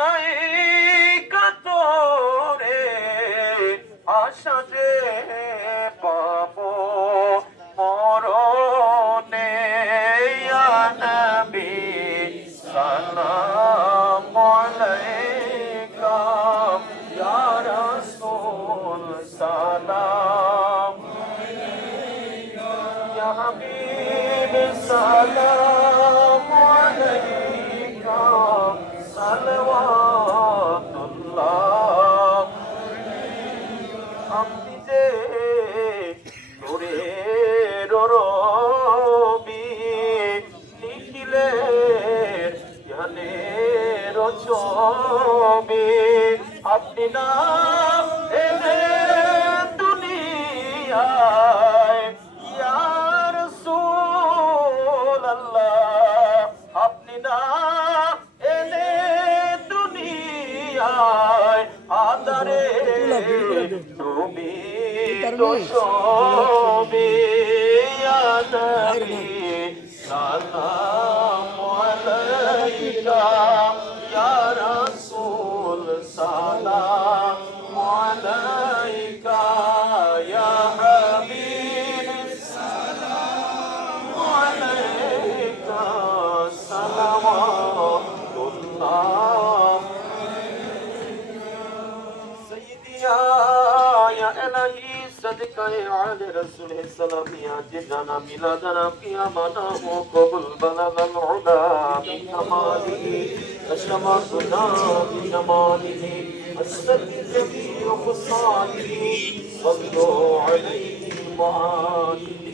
আপনাই কাতরে আশা যে পাবো মরণে ইয়া নবী সালাম আলাইকা। ইয়া রাসূল সালাম ছবি আপনি না এলে দুনিয়ায়, ইয়া রাসূলুল্লাহ, আপনি না এলে দুনিয়ায় আদারে তুমি তো সবে আদারে সালাম يا يا إلهي صدق على رسول السلام يا جدنا ميلادنا قيامنا وقبل بلغ العلا بكماله أشرفنا بجماله أسد جميع خصاله صلوا عليه وآله